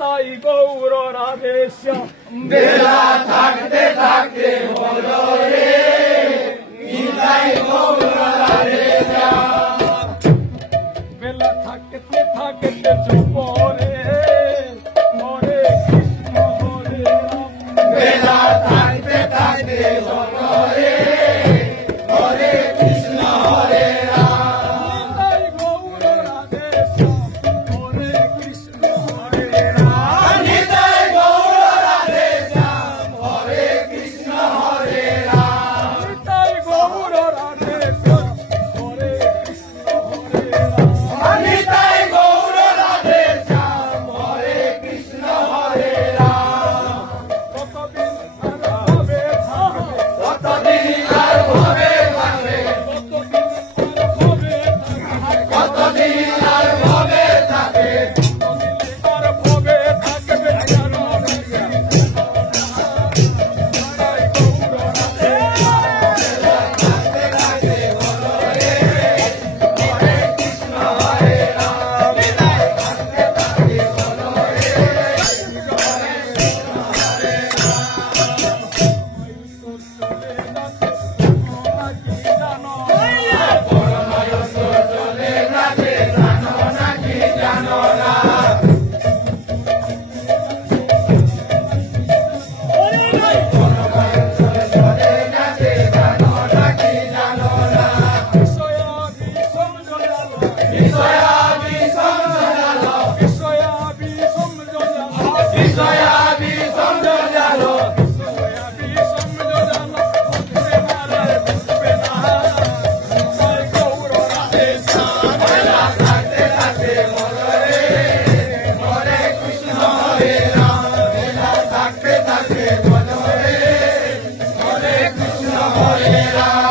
নিতাই গৌর রাধে শ্যাম। বেলা থাকতে থাকতে বলো রে নিতাই গৌর রাধে শ্যাম। বেলা থাকতে থাকতে চুপ রে হরে কৃষ্ণ হরে রাম। বেলা থাকতে থাকতে বলো রে হরে কৃষ্ণ হরে রাম। নিতাই গৌর রাধে শ্যাম হরে কৃষ্ণ হরে রাম। নিতাই গৌর রাধে শ্যাম হরে কৃষ্ণ হরে রাম। নিতাই গৌর রাধে শ্যাম হরে কৃষ্ণ হরে রাম। নিতাই গৌর রাধে শ্যাম হরে কৃষ্ণ হরে রাম। কতদিন আর হবে থাকবে, কতদিন আর ভবে থাকবে, কতদিন আর হবে থাকবে, কতদিন আর ভবে থাকবে, কতদিন আর হবে থাকবে জানো না। নিতাই গৌর রাধে থাকতে থাকতে বলো রে হরে কৃষ্ণ হরে রাম। নিতাই থাকতে থাকতে বলো রে হরে কৃষ্ণ হরে চলে যাবে জানো নাকি জানো না। চলে যাবে জানো নাকি জানো না। বিষয়াবি সমঝালো, বিষয়াবি সমঝালো, বেলা থাকতে থাকতে বলো রে হরে কৃষ্ণ হরে রাম। বেলা থাকতে থাকতে বলো রে হরে কৃষ্ণ হরে রাম।